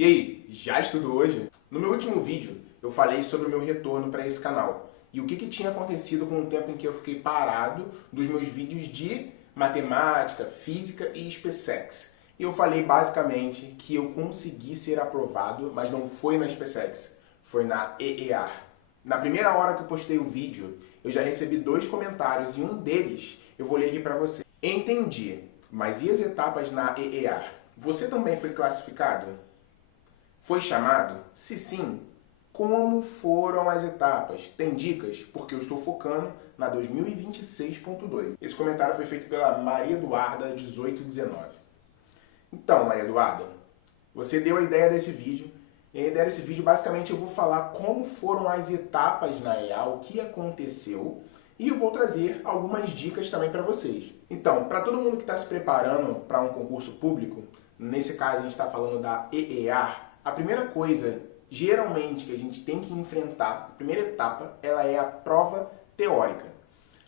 E aí, já estudou hoje? No meu último vídeo, eu falei sobre o meu retorno para esse canal e o que tinha acontecido com o tempo em que eu fiquei parado dos meus vídeos de matemática, física e SpaceX. E eu falei basicamente que eu consegui ser aprovado, mas não foi na SpaceX, foi na EEAR. Na primeira hora que eu postei o vídeo, eu já recebi 2 comentários e um deles eu vou ler aqui para você. Entendi, mas e as etapas na EEAR? Você também foi classificado? Foi chamado? Se sim, como foram as etapas? Tem dicas? Porque eu estou focando na 2026.2. Esse comentário foi feito pela Maria Eduarda 1819. Então, Maria Eduarda, você deu a ideia desse vídeo. E a ideia desse vídeo, basicamente, eu vou falar como foram as etapas na EA, o que aconteceu, e eu vou trazer algumas dicas também para vocês. Então, para todo mundo que está se preparando para um concurso público, nesse caso a gente está falando da EEAR, a primeira coisa, geralmente, que a gente tem que enfrentar, a primeira etapa, ela é a prova teórica.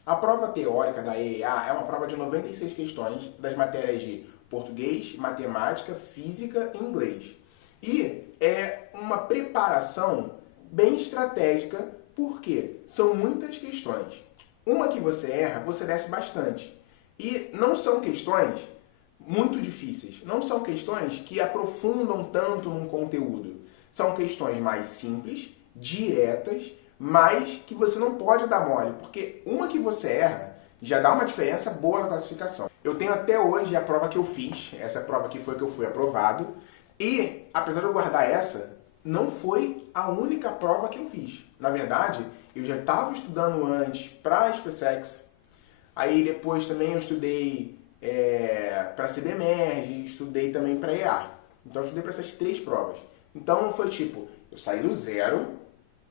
A prova teórica da EEA é uma prova de 96 questões das matérias de português, matemática, física e inglês. E é uma preparação bem estratégica, porque são muitas questões. Uma que você erra, você desce bastante. E não são questões muito difíceis. Não são questões que aprofundam tanto num conteúdo. São questões mais simples, diretas, mas que você não pode dar mole, porque uma que você erra já dá uma diferença boa na classificação. Eu tenho até hoje a prova que eu fiz, essa prova aqui foi que eu fui aprovado, e apesar de eu guardar essa, não foi a única prova que eu fiz. Na verdade, eu já estava estudando antes para a SpaceX, aí depois também eu estudei para a CBMERG, estudei também para a EAR. Então eu estudei para essas 3 provas. Então não foi tipo, eu saí do zero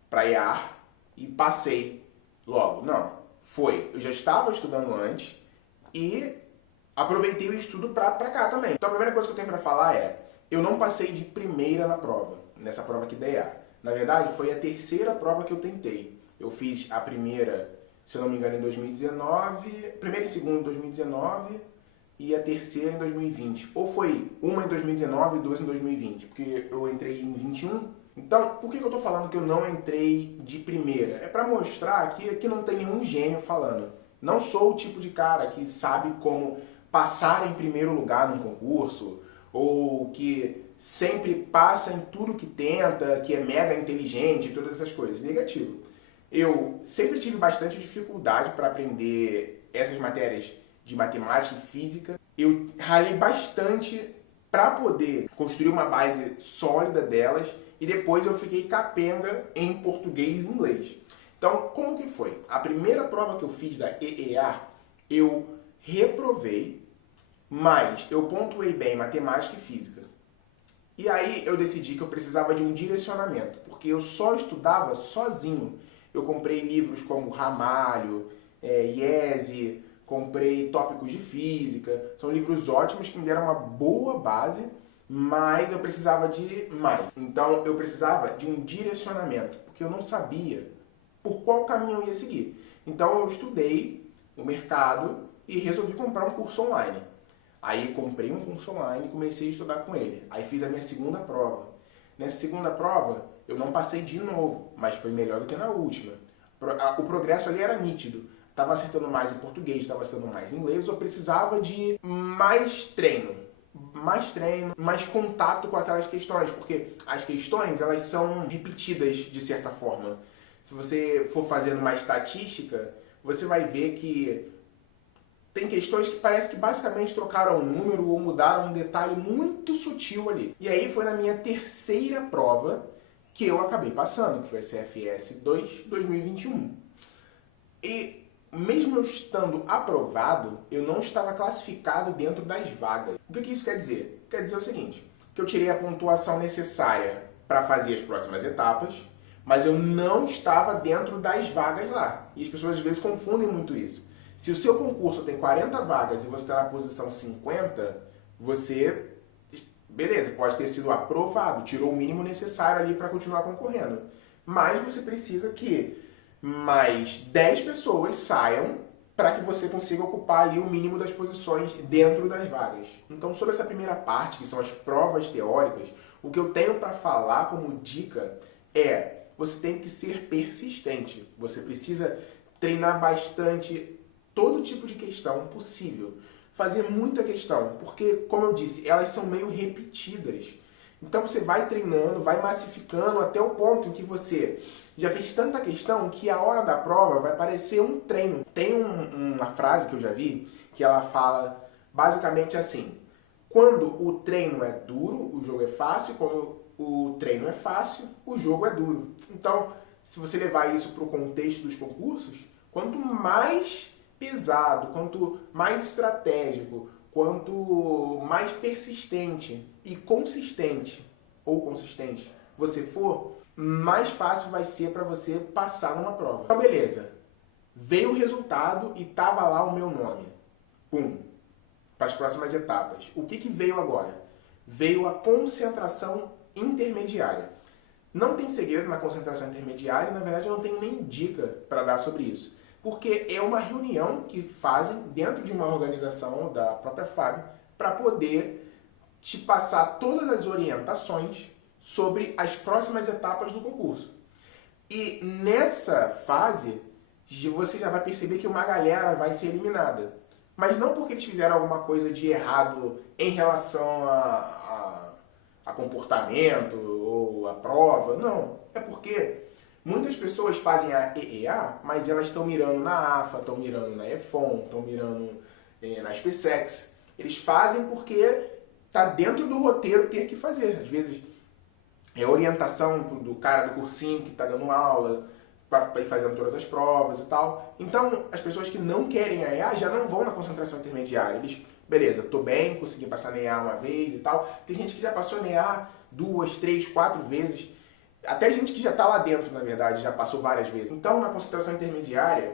para a EAR e passei logo. Não, foi, eu já estava estudando antes e aproveitei o estudo para cá também. Então a primeira coisa que eu tenho para falar é, eu não passei de primeira na prova, nessa prova aqui da EAR. Na verdade, foi a 3ª prova que eu tentei. Eu fiz a primeira, se eu não me engano, em 2019, primeira e segunda em 2019, e a 3ª em 2020. Ou foi uma em 2019 e 2 em 2020, porque eu entrei em 21. Então, por que eu estou falando que eu não entrei de primeira? É para mostrar que aqui não tem nenhum gênio falando. Não sou o tipo de cara que sabe como passar em primeiro lugar num concurso, ou que sempre passa em tudo que tenta, que é mega inteligente, todas essas coisas. Negativo. Eu sempre tive bastante dificuldade para aprender essas matérias de matemática e física. Eu ralei bastante para poder construir uma base sólida delas e depois eu fiquei capenga em português e inglês. Então, como que foi? A primeira prova que eu fiz da EEAR, eu reprovei, mas eu pontuei bem matemática e física. E aí eu decidi que eu precisava de um direcionamento, porque eu só estudava sozinho. Eu comprei livros como Ramalho, IESE, comprei tópicos de física, são livros ótimos que me deram uma boa base, mas eu precisava de mais. Então eu precisava de um direcionamento, porque eu não sabia por qual caminho eu ia seguir. Então eu estudei o mercado e resolvi comprar um curso online. Aí comprei um curso online e comecei a estudar com ele. Aí fiz a minha segunda prova. Nessa segunda prova eu não passei de novo, mas foi melhor do que na última. O progresso ali era nítido. Estava acertando mais em português, estava acertando mais em inglês, eu precisava de mais treino, mais contato com aquelas questões, porque as questões elas são repetidas de certa forma. Se você for fazendo uma estatística, você vai ver que tem questões que parece que basicamente trocaram um número ou mudaram um detalhe muito sutil ali. E aí foi na minha 3ª prova que eu acabei passando, que foi a CFS 2 2021. E mesmo eu estando aprovado, eu não estava classificado dentro das vagas. O que isso quer dizer? Quer dizer o seguinte, que eu tirei a pontuação necessária para fazer as próximas etapas, mas eu não estava dentro das vagas lá. E as pessoas às vezes confundem muito isso. Se o seu concurso tem 40 vagas e você está na posição 50, você, beleza, pode ter sido aprovado, tirou o mínimo necessário ali para continuar concorrendo. Mas você precisa que mais 10 pessoas saiam para que você consiga ocupar ali o mínimo das posições dentro das vagas. Então, sobre essa primeira parte, que são as provas teóricas, o que eu tenho para falar como dica é: você tem que ser persistente. Você precisa treinar bastante todo tipo de questão possível. Fazer muita questão, porque, como eu disse, elas são meio repetidas. Então você vai treinando, vai massificando até o ponto em que você já fez tanta questão que a hora da prova vai parecer um treino. Tem uma frase que eu já vi que ela fala basicamente assim: quando o treino é duro, o jogo é fácil; quando o treino é fácil, o jogo é duro. Então, se você levar isso para o contexto dos concursos, quanto mais pesado, quanto mais estratégico, quanto mais persistente e consistente você for, mais fácil vai ser para você passar numa prova. Então, beleza. Veio o resultado e tava lá o meu nome. Pum. Para as próximas etapas. O que veio agora? Veio a concentração intermediária. Não tem segredo na concentração intermediária, na verdade eu não tenho nem dica para dar sobre isso. Porque é uma reunião que fazem dentro de uma organização da própria FAB para poder te passar todas as orientações sobre as próximas etapas do concurso. E nessa fase, você já vai perceber que uma galera vai ser eliminada. Mas não porque eles fizeram alguma coisa de errado em relação a comportamento ou a prova, não. É porque muitas pessoas fazem a EEA, mas elas estão mirando na AFA, estão mirando na EFON, estão mirando na SpaceX. Eles fazem porque está dentro do roteiro ter que fazer. Às vezes é orientação do cara do cursinho que está dando aula, para ir fazendo todas as provas e tal. Então, as pessoas que não querem a EA já não vão na concentração intermediária. Eles, beleza, tô bem, consegui passar na EA uma vez e tal. Tem gente que já passou na EA 2, 3, 4 vezes. Até gente que já está lá dentro, na verdade, já passou várias vezes. Então, na concentração intermediária,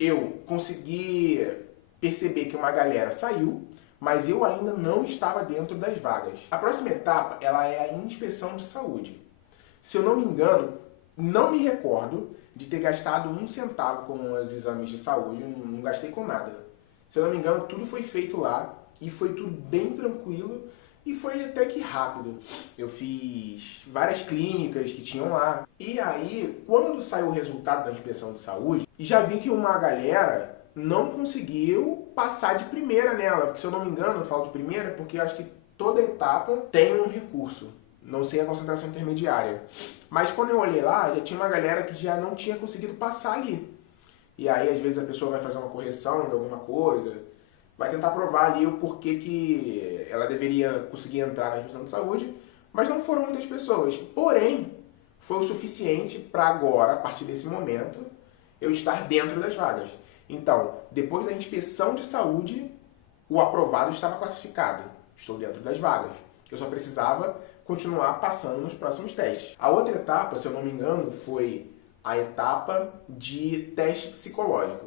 eu consegui perceber que uma galera saiu, mas eu ainda não estava dentro das vagas. A próxima etapa, ela é a inspeção de saúde. Se eu não me engano, não me recordo de ter gastado 1 centavo com os exames de saúde, não gastei com nada. Se eu não me engano, tudo foi feito lá e foi tudo bem tranquilo e foi até que rápido. Eu fiz várias clínicas que tinham lá. E aí, quando saiu o resultado da inspeção de saúde, já vi que uma galera não conseguiu passar de primeira nela. Porque se eu não me engano, eu falo de primeira porque eu acho que toda etapa tem um recurso. Não sei a concentração intermediária. Mas quando eu olhei lá, já tinha uma galera que já não tinha conseguido passar ali. E aí, às vezes, a pessoa vai fazer uma correção de alguma coisa, vai tentar provar ali o porquê que ela deveria conseguir entrar na inspeção de saúde, mas não foram muitas pessoas. Porém, foi o suficiente para agora, a partir desse momento, eu estar dentro das vagas. Então, depois da inspeção de saúde, o aprovado estava classificado. Estou dentro das vagas. Eu só precisava continuar passando nos próximos testes. A outra etapa, se eu não me engano, foi a etapa de teste psicológico.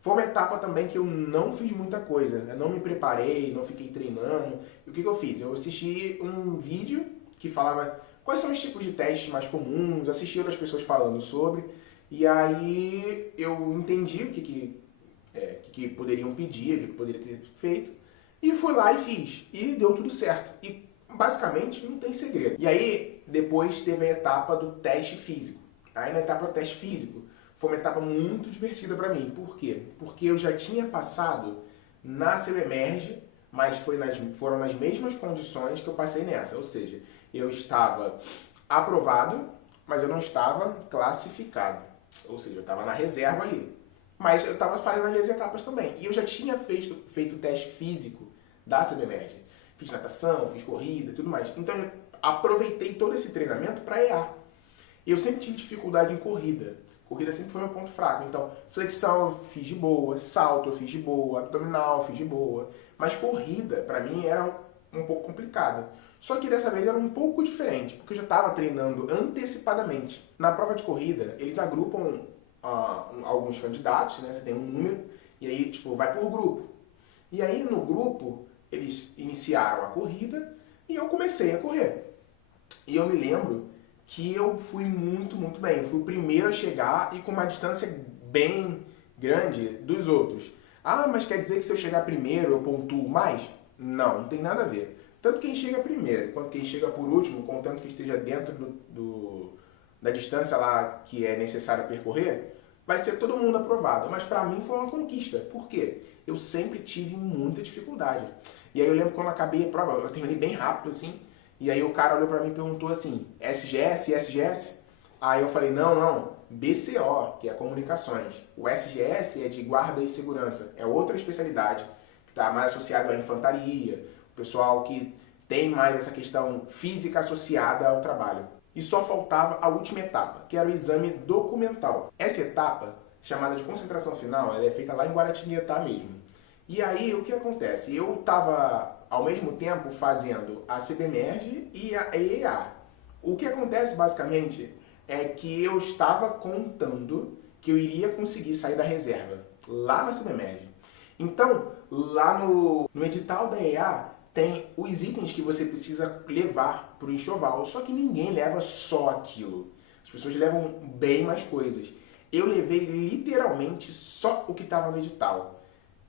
Foi uma etapa também que eu não fiz muita coisa. Eu não me preparei, não fiquei treinando. E o que eu fiz? Eu assisti um vídeo que falava quais são os tipos de testes mais comuns, assisti outras pessoas falando sobre, e aí eu entendi o que poderiam pedir, o que poderia ter feito, e fui lá e fiz. E deu tudo certo. E basicamente não tem segredo. E aí depois teve a etapa do teste físico. Aí na etapa do teste físico foi uma etapa muito divertida para mim. Por quê? Porque eu já tinha passado na CBMERG, mas foram nas mesmas condições que eu passei nessa. Ou seja, eu estava aprovado, mas eu não estava classificado. Ou seja, eu estava na reserva ali. Mas eu estava fazendo as minhas etapas também. E eu já tinha feito o teste físico da CBMERG. Fiz natação, fiz corrida e tudo mais. Então eu aproveitei todo esse treinamento para EA. E eu sempre tive dificuldade em corrida. Corrida sempre foi meu ponto fraco. Então, flexão eu fiz de boa, salto eu fiz de boa, abdominal eu fiz de boa. Mas corrida, para mim, era um pouco complicada. Só que dessa vez era um pouco diferente, porque eu já estava treinando antecipadamente. Na prova de corrida, eles agrupam alguns candidatos, né? Você tem um número, e aí tipo, vai por grupo. E aí no grupo, eles iniciaram a corrida e eu comecei a correr. E eu me lembro que eu fui muito bem. Eu fui o primeiro a chegar e com uma distância bem grande dos outros. Ah, mas quer dizer que se eu chegar primeiro eu pontuo mais? Não, não tem nada a ver. Tanto quem chega primeiro quanto quem chega por último, contanto que esteja dentro da distância lá que é necessário percorrer, vai ser todo mundo aprovado. Mas para mim foi uma conquista. Por quê? Eu sempre tive muita dificuldade. E aí eu lembro quando eu acabei a prova, eu terminei bem rápido assim, e aí o cara olhou para mim e perguntou assim, SGS, SGS? Aí eu falei, não, BCO, que é comunicações. O SGS é de guarda e segurança, é outra especialidade, que está mais associado à infantaria, o pessoal que tem mais essa questão física associada ao trabalho. E só faltava a última etapa, que era o exame documental. Essa etapa, chamada de concentração final, ela é feita lá em Guaratinguetá mesmo. E aí, o que acontece? Eu estava, ao mesmo tempo, fazendo a CBMERG e a EEA. O que acontece, basicamente, é que eu estava contando que eu iria conseguir sair da reserva, lá na CBMERG. Então, lá no edital da EEA, tem os itens que você precisa levar para o enxoval, só que ninguém leva só aquilo. As pessoas levam bem mais coisas. Eu levei literalmente só o que estava no edital.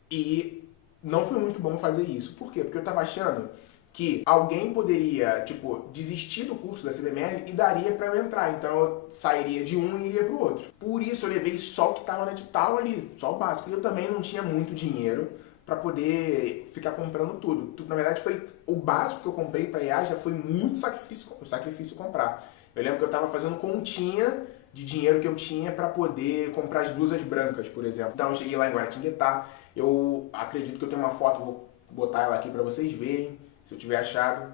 E não foi muito bom fazer isso. Por quê? Porque eu estava achando que alguém poderia, desistir do curso da CBMERG e daria para eu entrar. Então eu sairia de um e iria para o outro. Por isso eu levei só o que estava no edital ali, só o básico. E eu também não tinha muito dinheiro para poder ficar comprando tudo. Na verdade, foi o básico que eu comprei para EA, já foi muito sacrifício comprar. Eu lembro que eu estava fazendo continha de dinheiro que eu tinha para poder comprar as blusas brancas, por exemplo. Então eu cheguei lá em Guaratinguetá, eu acredito que eu tenho uma foto, vou botar ela aqui para vocês verem, se eu tiver achado.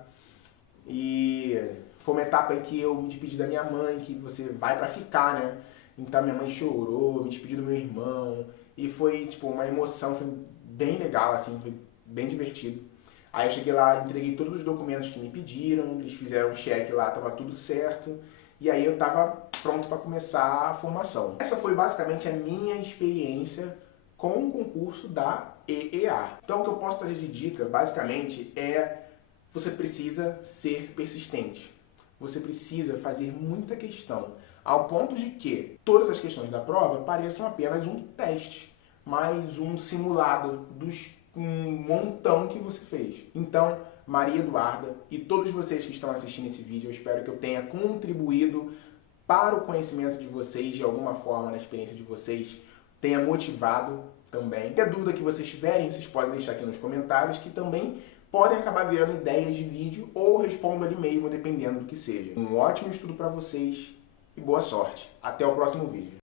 E foi uma etapa em que eu me despedi da minha mãe, que você vai para ficar, né? Então minha mãe chorou, me despedi do meu irmão, e foi uma emoção, foi bem legal, assim, foi bem divertido. Aí eu cheguei lá, entreguei todos os documentos que me pediram, eles fizeram um check lá, tava tudo certo, e aí eu tava pronto para começar a formação. Essa foi basicamente a minha experiência com o concurso da EEA. Então o que eu posso trazer de dica, basicamente, é você precisa ser persistente. Você precisa fazer muita questão, ao ponto de que todas as questões da prova pareçam apenas um teste, mais um simulado dos um montão que você fez. Então, Maria Eduarda e todos vocês que estão assistindo esse vídeo, eu espero que eu tenha contribuído para o conhecimento de vocês, de alguma forma, na experiência de vocês, tenha motivado também. Qualquer dúvida que vocês tiverem, vocês podem deixar aqui nos comentários, que também podem acabar virando ideias de vídeo ou respondo ali mesmo, dependendo do que seja. Um ótimo estudo para vocês e boa sorte. Até o próximo vídeo.